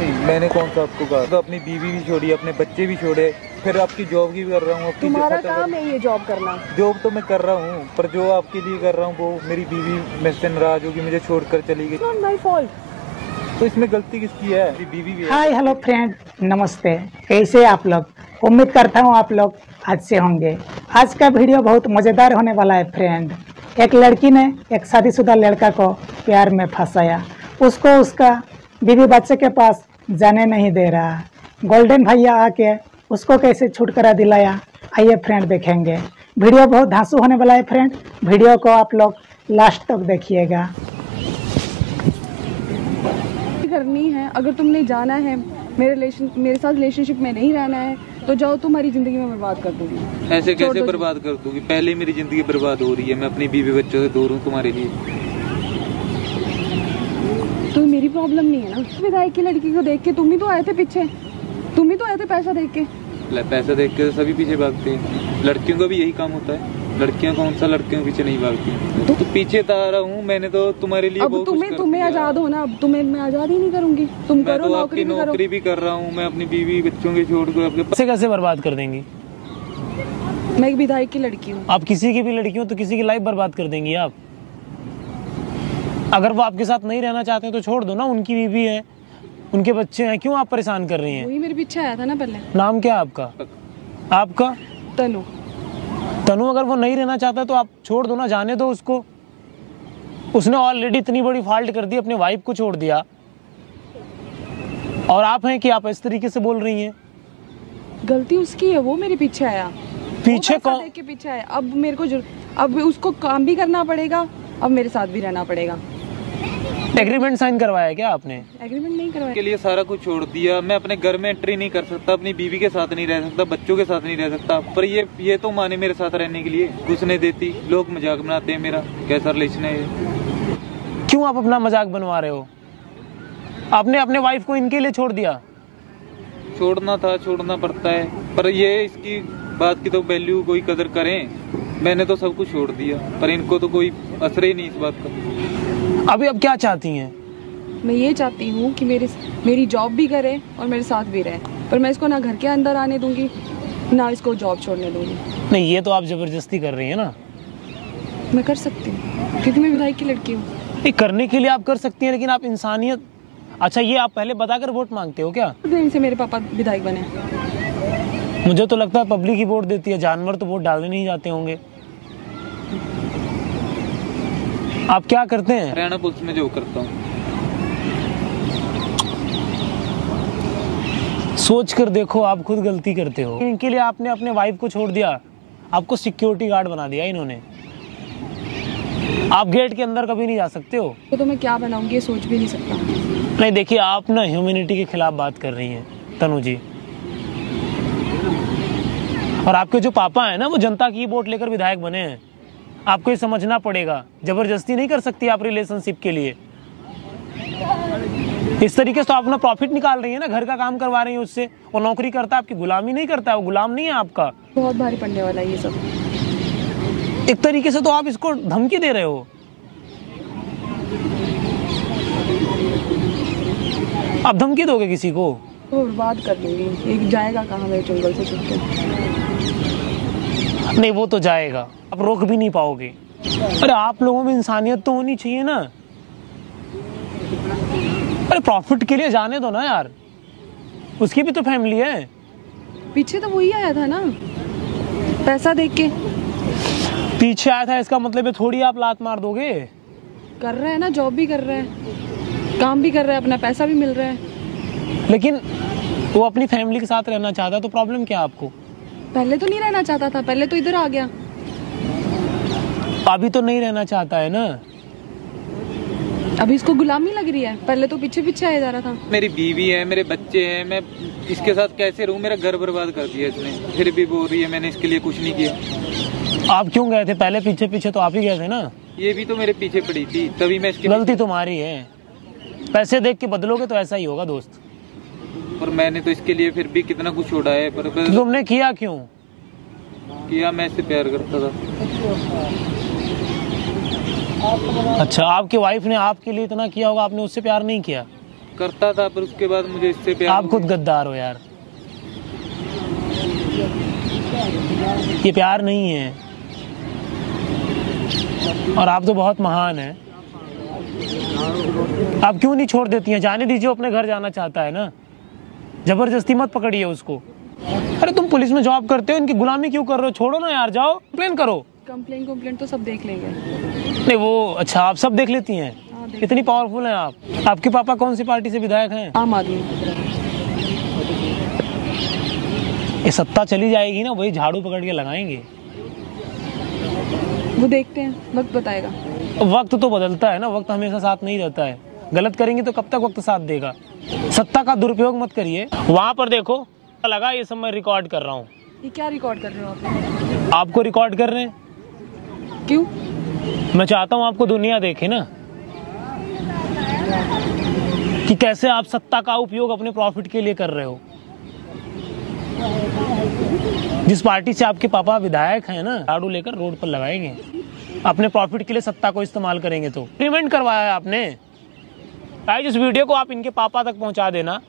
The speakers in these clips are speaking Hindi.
मैंने कौन सा आपको कहा? तो अपनी बीवी भी छोड़ी, अपने बच्चे भी छोड़े, फिर आपकी जॉब भी कर रहा हूँ। तुम्हारा काम है ये जॉब करना? जॉब तो मैं कर रहा हूँ, पर जो आपके लिए कर रहा हूँ वो मेरी बीवी मेरे से नाराज होगी, मुझे छोड़कर चली गई। Not my fault. तो इसमें गलती किसकी है? मेरी बीवी भी है। हाय हेलो फ्रेंड, नमस्ते। कैसे आप लोग? उम्मीद करता हूँ आप लोग अच्छे होंगे। आज का वीडियो बहुत मज़ेदार होने वाला है फ्रेंड। एक लड़की ने एक शादीशुदा लड़का को प्यार में फंसाया, उसको उसका बीवी बच्चे के पास जाने नहीं दे रहा। गोल्डन भैया आके उसको कैसे छुटकारा दिलाया, आइए फ्रेंड देखेंगे। वीडियो बहुत धांसू होने वाला है फ्रेंड, वीडियो को आप लोग लास्ट तक देखिएगा। करनी है, अगर तुमने जाना है मेरे साथ रिलेशनशिप में नहीं रहना है तो जाओ, तुम्हारी जिंदगी में बर्बाद कर दूंगी। ऐसे कैसे बर्बाद कर दूंगी? पहले मेरी जिंदगी बर्बाद हो रही है, मैं अपनी बीवी बच्चों से दूर हूँ तुम्हारे लिए। तो मेरी प्रॉब्लम नहीं है ना? विधायक की लड़की को देख के तुम ही तो आए थे पीछे, तुम ही तो आए थे पैसा देख के। पैसा देख के सभी पीछे भागते हैं, लड़कियों का भी यही काम होता है। लड़कियां कौन सा लड़कियों के पीछे नहीं भागती? तो पीछे तो आ रहा हूँ, मैंने तो तुम्हारे लिए अब तुम्हें आजाद होना, अब तुम्हें मैं आजाद ही नहीं करूंगी। तुम करो, तो नौकरी भी कर रहा हूँ, मैं अपनी बीवी बच्चों के छोड़ कर अपने कैसे बर्बाद कर देंगी? मैं एक विधायक की लड़की हूँ। आप किसी की भी लड़की हो तो किसी की लाइफ बर्बाद कर देंगी आप। अगर वो आपके साथ नहीं रहना चाहते हैं तो छोड़ दो ना, उनकी बीवी है, उनके बच्चे हैं, क्यों आप परेशान कर रही हैं? वही मेरे पीछे आया था ना पहले। नाम क्या है आपका? आपका तनु। तनु, अगर वो नहीं रहना चाहता तो आप छोड़ दो ना, जाने दो उसको। उसने ऑलरेडी इतनी बड़ी फॉल्ट कर दी, अपने वाइफ को छोड़ दिया, और आप हैं कि आप इस तरीके से बोल रही हैं? गलती उसकी है, वो मेरे पीछे आया। पीछे कौन? देख के पीछे आया। अब मेरे को अब उसको काम भी करना पड़ेगा, अब मेरे साथ भी रहना पड़ेगा। एग्रीमेंट साइन करवाया क्या आपने? एग्रीमेंट नहीं करवाया। के लिए सारा कुछ छोड़ दिया। मैं अपने घर में एंट्री नहीं कर सकता, अपनी बीवी के साथ नहीं रह सकता, बच्चों के साथ नहीं रह सकता, पर ये तो माने मेरे साथ रहने के लिए घुसने देती। लोग मजाक बनाते हैं मेरा, कैसा रिलेशन है ये? क्यों आप अपना मजाक बनवा रहे हो? आपने अपने वाइफ को इनके लिए छोड़ दिया? छोड़ना था, छोड़ना पड़ता है, पर ये इसकी बात की तो वैल्यू कोई कदर करें। मैंने तो सब कुछ छोड़ दिया, पर इनको तो कोई असर ही नहीं इस बात का। अभी अब क्या चाहती हैं? मैं ये चाहती हूँ कि मेरी जॉब भी करे और मेरे साथ भी रहे, पर मैं इसको ना घर के अंदर आने दूंगी ना इसको जॉब छोड़ने दूंगी। नहीं, ये तो आप जबरदस्ती कर रही हैं ना। मैं कर सकती हूँ क्योंकि मैं विधायक की लड़की हूँ। नहीं, करने के लिए आप कर सकती हैं, लेकिन आप इंसानियत। अच्छा, ये आप पहले बताकर वोट मांगते हो क्या? दिन से मेरे पापा विधायक बने। मुझे तो लगता है पब्लिक ही वोट देती है, जानवर तो वोट डालने नहीं जाते होंगे। आप क्या करते हैं? हरियाणा पुलिस में जॉब करता हूँ। सोच कर देखो, आप खुद गलती करते हो। इनके लिए आपने अपने वाइफ को छोड़ दिया, आपको सिक्योरिटी गार्ड बना दिया इन्होंने। आप गेट के अंदर कभी नहीं जा सकते हो। तो मैं क्या बनाऊंगी ये सोच भी नहीं सकता। नहीं, देखिए, आप ना ह्यूमैनिटी के खिलाफ बात कर रही हैं तनु जी। और आपके जो पापा हैं ना, वो जनता की वोट लेकर विधायक बने हैं। आपको ये समझना पड़ेगा, जबरदस्ती नहीं कर सकती आप रिलेशनशिप के लिए। इस तरीके से तो आप अपना प्रॉफिट निकाल रही है ना, घर का काम करवा रही है उससे। और नौकरी करता है, आपकी गुलामी नहीं करता है, वो गुलाम नहीं है आपका। बहुत भारी पड़ने वाला है ये सब। एक तरीके से तो आप इसको धमकी दे रहे हो। आप धमकी दोगे किसी को? तो बर्बाद कर दूंगी। एक जाएगा कहाँ मेरे जंगल से छुप के? नहीं, वो तो जाएगा, आप रोक भी नहीं पाओगे। अरे आप लोगों में इंसानियत तो होनी चाहिए ना। अरे प्रॉफिट के लिए जाने दो ना यार, उसकी भी तो फैमिली है। पीछे तो वही आया था ना, पैसा देख के पीछे आया था, इसका मतलब है थोड़ी आप लात मार दोगे। कर रहे हैं ना, जॉब भी कर रहे हैं, काम भी कर रहे हैं, अपना पैसा भी मिल रहा है। लेकिन वो अपनी फैमिली के साथ रहना चाहता है, तो प्रॉब्लम क्या आपको? पहले तो नहीं रहना चाहता था, पहले तो इधर आ गया। अभी तो नहीं रहना चाहता है ना। अभी इसको गुलामी लग रही है, पहले तो पीछे पीछे आया जा रहा था। मेरी बीवी है, मेरे बच्चे हैं, मैं इसके साथ कैसे रहूं? मेरा घर बर्बाद कर दिया इसने, फिर भी बोल रही है मैंने इसके लिए कुछ नहीं किया। आप क्यों गए थे पहले? पीछे पीछे तो आप ही गए थे ना। ये भी तो मेरे पीछे पड़ी थी, तभी मैं इसकी। गलती तुम्हारी है, पैसे देख के बदलोगे तो ऐसा ही होगा दोस्त। और मैंने तो इसके लिए फिर भी कितना कुछ छोड़ा है, पर तुमने किया क्यों? किया, मैं इससे प्यार करता था। अच्छा, आपकी वाइफ ने आपके लिए इतना किया होगा, आपने उससे प्यार नहीं किया? करता था, पर उसके बाद मुझे इससे प्यार आप खुद गद्दार हो यार, ये प्यार नहीं है। और आप तो बहुत महान हैं। आप क्यों नहीं छोड़ देती हैं? जाने दीजिए, अपने घर जाना चाहता है ना, जबरदस्ती मत पकड़िए उसको। अरे तुम पुलिस में जॉब करते हो, इनकी गुलामी क्यों कर रहे हो? छोड़ो ना यार, जाओ कंप्लेन करो। कंप्लेन तो सब देख लेंगे। नहीं वो अच्छा, आप सब देख लेती हैं? इतनी पावरफुल हैं आप। आपके पापा कौन सी पार्टी से विधायक हैं? आम आदमी। ये सत्ता चली जाएगी ना, वही झाड़ू पकड़ के लगाएंगे। वो देखते हैं, वक्त बताएगा। वक्त तो बदलता है ना, वक्त हमेशा साथ नहीं रहता है। गलत करेंगे तो कब तक वक्त साथ देगा? सत्ता का दुरुपयोग मत करिए। वहाँ पर देखो लगा, ये सब मैं रिकॉर्ड कर रहा हूँ। ये क्या रिकॉर्ड कर रहे हो आप? आपको रिकॉर्ड कर रहे हैं। क्यों? मैं चाहता हूँ आपको दुनिया देखे ना, कि कैसे आप सत्ता का उपयोग अपने प्रॉफिट के लिए कर रहे हो। जिस पार्टी से आपके पापा विधायक हैं ना, झाड़ू लेकर रोड पर लगाएंगे, अपने प्रॉफिट के लिए सत्ता को इस्तेमाल करेंगे। तो पेमेंट करवाया है आपने। इस वीडियो को आप इनके पापा तक पहुंचा देना।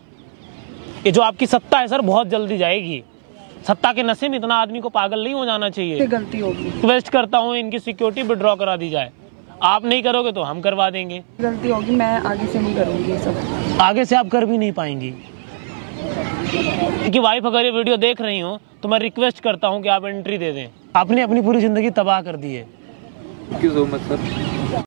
ये जो आपकी सत्ता है सर, बहुत जल्दी जाएगी। सत्ता के नशे में इतना आदमी को पागल नहीं हो जाना चाहिए। गलती होगी। रिक्वेस्ट करता हूँ इनकी सिक्योरिटी विड्रॉ करा दी जाए। आप नहीं करोगे तो हम करवा देंगे। गलती होगी, मैं आगे से नहीं करूँगी ये सब। आगे से आप कर भी नहीं पाएंगी। कि वाइफ अगर ये वीडियो देख रही हो तो मैं रिक्वेस्ट करता हूँ कि आप एंट्री दे दें। आपने अपनी पूरी जिंदगी तबाह कर दी है। Thank you so much sir.